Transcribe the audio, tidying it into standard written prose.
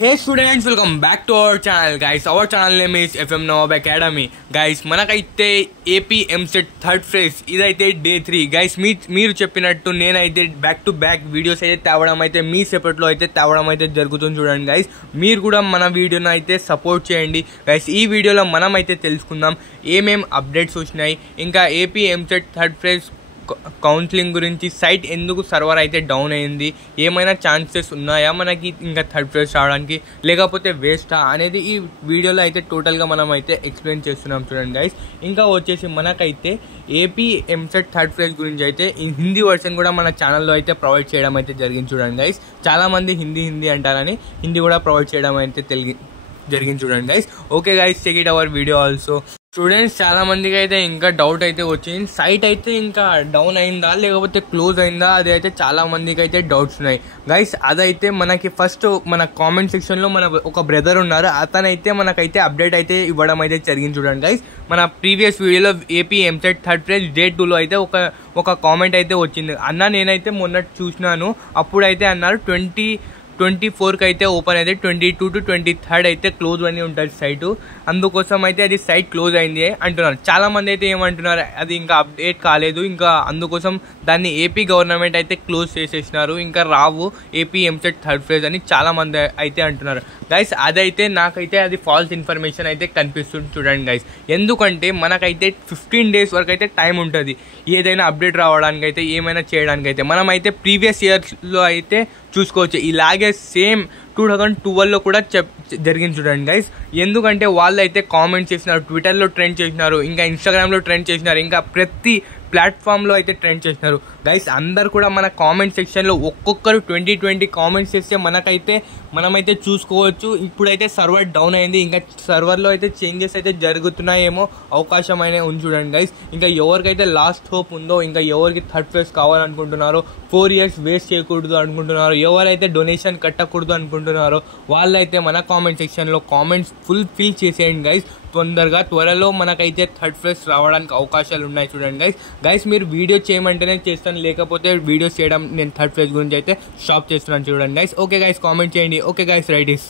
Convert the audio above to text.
Hey students, welcome back to our channel guys. Our channel name is FM Nawab Academy. Guys, మనకైతే AP EAMCET third phase ఇదైతే day 3 guys. మీరు చెప్పినట్టు నేనైతే back to back videos అయితే తేవడం అయితే మీ సెపరేట్లో అయితే తేవడం అయితే జరుగుతుంది చూడండి గైస్. మీరు కూడా మన వీడియోని అయితే సపోర్ట్ చేయండి గైస్. ఈ వీడియోలో మనం అయితే తెలుసుకుందాం ఏమేం అప్డేట్స్ వచ్చినాయి, ఇంకా AP EAMCET third phase counselling గురించి, సైట్ ఎందుకు సర్వర్ అయితే డౌన్ అయింది, ఏమైనా ఛాన్సెస్ ఉన్నాయా మనకి ఇంకా థర్డ్ ఫేజ్ రావడానికి, లేకపోతే వేస్టా అనేది ఈ వీడియోలో అయితే టోటల్గా మనం అయితే ఎక్స్ప్లెయిన్ చేస్తున్నాం చూడండి గైస్. ఇంకా వచ్చేసి మనకైతే ఏపీ ఎంసెట్ థర్డ్ ఫేజ్ గురించి అయితే హిందీ వర్షన్ కూడా మన ఛానల్లో అయితే ప్రొవైడ్ చేయడం అయితే జరిగింది చూడండి గైస్. చాలామంది హిందీ అంటారని హిందీ కూడా ప్రొవైడ్ చేయడం అయితే జరిగింది చూడండి guys. Okay guys, check it our video also. Students చాలా మందికి అయితే ఇంకా డౌట్ అయితే వచ్చింది, సైట్ అయితే ఇంకా డౌన్ అయిందా లేకపోతే క్లోజ్ అయిందా, అది అయితే చాలా మందికి అయితే డౌట్స్ ఉన్నాయి గైస్. అదైతే మనకి ఫస్ట్ మన కామెంట్ సెక్షన్లో మన ఒక బ్రదర్ ఉన్నారు, అతనైతే మనకైతే అప్డేట్ అయితే ఇవ్వడం అయితే జరిగింది చూడండి గైస్. మన ప్రీవియస్ వీడియోలో AP EAMCET third phase day 2లో అయితే ఒక కామెంట్ అయితే వచ్చింది. అన్న నేనైతే మొన్న చూసినాను, అప్పుడైతే అన్నారు 24కి అయితే ఓపెన్ అయితే 22 to 23 అయితే క్లోజ్ అని ఉంటుంది సైటు, అందుకోసం అయితే అది సైట్ క్లోజ్ అయింది అంటున్నారు. చాలా మంది అయితే ఏమంటున్నారు, అది ఇంకా అప్డేట్ కాలేదు, ఇంకా అందుకోసం దాన్ని ఏపీ గవర్నమెంట్ అయితే క్లోజ్ చేసేసినారు, ఇంకా రావు ఏపీ ఎంసెట్ థర్డ్ ఫేజ్ అని చాలా మంది అయితే అంటున్నారు గైస్. అదైతే నాకైతే అది ఫాల్స్ ఇన్ఫర్మేషన్ అయితే కనిపిస్తుంది చూడండి గైస్. ఎందుకంటే మనకైతే 15 days వరకు అయితే టైం ఉంటుంది ఏదైనా అప్డేట్ రావడానికి అయితే, ఏమైనా చేయడానికి అయితే. మనం అయితే ప్రీవియస్ ఇయర్స్లో అయితే చూసుకోవచ్చు, ఇలాగే సేమ్ 2012లో కూడా జరిగింది చూడండి గైస్. ఎందుకంటే వాళ్ళు అయితే కామెంట్ చేసినారు, ట్విట్టర్లో ట్రెండ్ చేసినారు, ఇంకా ఇన్స్టాగ్రామ్లో ట్రెండ్ చేసినారు, ఇంకా ప్రతి ప్లాట్ఫామ్లో అయితే ట్రెండ్ చేసినారు గైస్. అందరు కూడా మన కామెంట్ సెక్షన్లో ఒక్కొక్కరు 20 కామెంట్స్ చేస్తే మనమైతే చూసుకోవచ్చు. ఇప్పుడైతే సర్వర్ డౌన్ అయింది, ఇంకా సర్వర్లో అయితే చేంజెస్ అయితే జరుగుతున్నాయేమో అవకాశం అయినా ఉంది చూడండి గైస్. ఇంకా ఎవరికైతే లాస్ట్ హోప్ ఉందో, ఇంకా ఎవరికి థర్డ్ ఫేజ్ కావాలనుకుంటున్నారో, 4 years వేస్ట్ చేయకూడదు అనుకుంటున్నారో, ఎవరైతే డొనేషన్ కట్టకూడదు అనుకుంటున్నారో వాళ్ళైతే మన కామెంట్ సెక్షన్లో కామెంట్స్ ఫిల్ చేసేయండి గైస్. త్వరలో మనకైతే థర్డ్ ఫేజ్ రావడానికి అవకాశాలు ఉన్నాయి చూడండి గైస్. మీరు వీడియో చేయమంటేనే చేస్తాను, లేకపోతే వీడియోస్ చేయడం నేను థర్డ్ ఫేజ్ గురించి అయితే స్టాప్ చేస్తున్నాను చూడండి గైస్. ఓకే గైస్, కామెంట్ చేయండి. Okay guys, right is